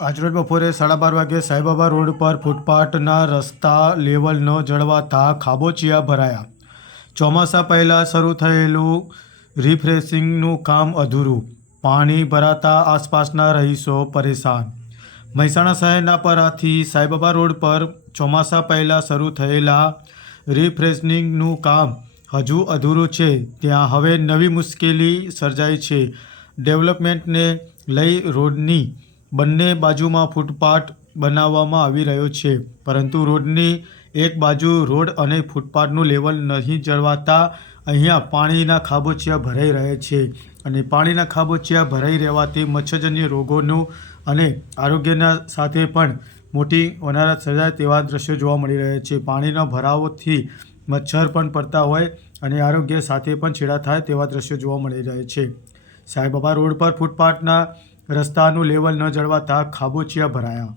આજરોજ બપોરે સાડા બાર વાગે સાઈબાબા રોડ પર ફૂટપાથના રસ્તા લેવલ ન જળવાતા ખાબોચિયા ભરાયા. ચોમાસા પહેલાં શરૂ થયેલું રિફ્રેશિંગનું કામ અધૂરું. પાણી ભરાતા આસપાસના રહીશો પરેશાન. મહેસાણા શહેરના પરાથી સાઈબાબા રોડ પર ચોમાસા પહેલાં શરૂ થયેલા રિફ્રેશિંગનું કામ હજુ અધૂરું છે. ત્યાં હવે નવી મુશ્કેલી સર્જાઈ છે. ડેવલપમેન્ટને લઈ રોડની બંને બાજુમાં ફૂટપાથ બનાવવામાં આવી રહ્યો છે, પરંતુ રોડની એક બાજુ રોડ અને ફૂટપાથનું લેવલ નહીં જળવાતા અહીંયા પાણીના ખાબોચિયા ભરાઈ રહે છે અને પાણીના ખાબોચિયા ભરાઈ રહેવાથી મચ્છરજન્ય રોગોનું અને આરોગ્યના સાથે પણ મોટી અનારત સર્જાય તેવા દ્રશ્યો જોવા મળી રહ્યા છે. પાણીના ભરાવોથી મચ્છર પણ પડતા હોય અને આરોગ્ય સાથે પણ છેડા થાય તેવા દ્રશ્યો જોવા મળી રહ્યા છે. સાંઈબાબા રોડ પર ફૂટપાથના રસ્તાનું લેવલ ન જળવાતા ખાબોચિયા ભરાયા.